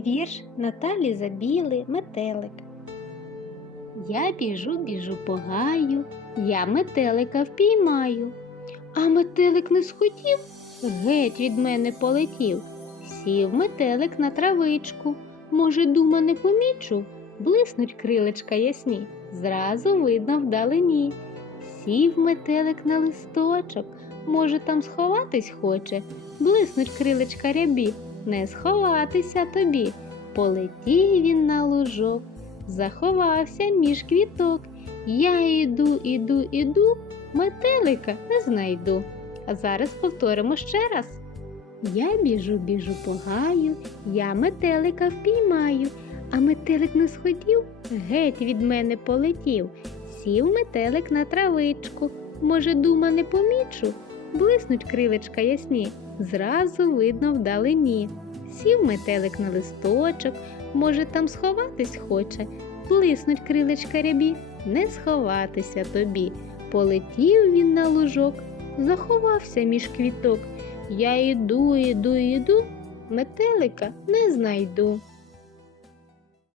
Вірш Наталі Забіли Метелик. Я біжу, біжу по гаю, я метелика впіймаю. А метелик не схотів, геть від мене полетів. Сів метелик на травичку, може, дума не помічу, блиснуть крилечка ясні, зразу видно вдалині. Сів метелик на листочок, може, там сховатись хоче, блиснуть крилечка рябі, не сховатися тобі. Полетів він на лужок, заховався між квіток. Я іду, іду, іду, метелика не знайду. А зараз повторимо ще раз. Я біжу, біжу по гаю, я метелика впіймаю, а метелик не сходів, геть від мене полетів. Сів метелик на травичку, може, дума не помічу, блиснуть крилечка ясні, зразу видно вдалині. Сів метелик на листочок, може, там сховатись хоче, блиснуть крилечка рябі, не сховатися тобі. Полетів він на лужок, заховався між квіток. Я іду, іду, іду, метелика не знайду.